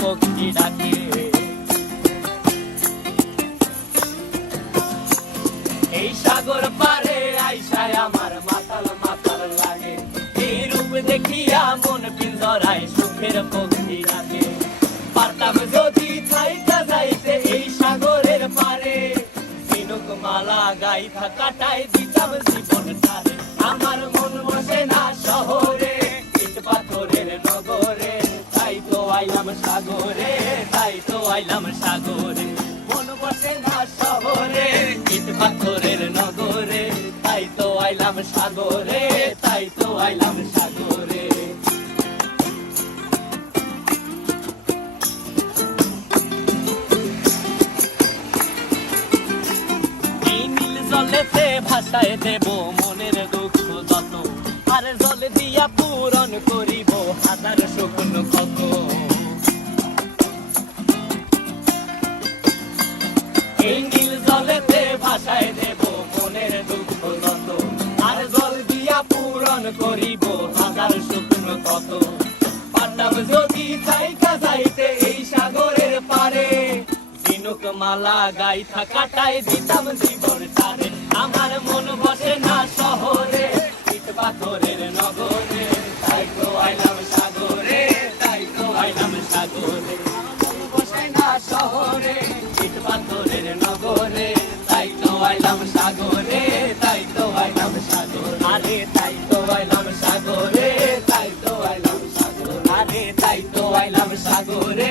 পক্ষী ডাকে। এই সাগর পারে আইসায় আমার মাতাল মাতাল লাগে, এই রূপ দেখিয়া মন পিঞ্জরায় সুখের পক্ষী ডাকে। পারতাম যদি থাইকা যাইতে এই সাগরের পারে, ঝিনুক মালা গাইথা কাটাই দিতাম জীবনটারে। আমার মন বসে না শহরে, ইট পাথরের নগরে, তাই তো আইলাম সাগরে, তাই তো আইলাম সাগরে। মন বসে না শহরে, ইট পাথরের নগরে, তাই তো আইলাম সাগরে, তাই তো আইলাম সাগরে। জলেতে ভাসায় দেব মনের দুঃখ যত, আর জল দিয়া পূরণ করিব হাজার শকুন কত। এই নীল জলেতে ভাসায় দেব মনের দুঃখ যত, আর জল দিয়া পূরণ করিব হাজার শকুন কত। পারতাম যদি থাইকা যাইতে এই সাগরের পারে, ঝিনুক মালা গাইথা কাটাই দিতাম জীবনটারে। আমার মন বসে না শহরে, ইট পাথরের নগরে, তাই তো আইলাম সাগরে, তাই তো আইলাম সাগরে। মন বসে না শহরে, ইট পাথরের নগরে, তাই তো আইলাম সাগরে, তাই তো আইলাম সাগরে। আরে তাই তো আইলাম সাগরে, তাই তো আইলাম সাগরে। আরে তাই তো আইলাম সাগরে।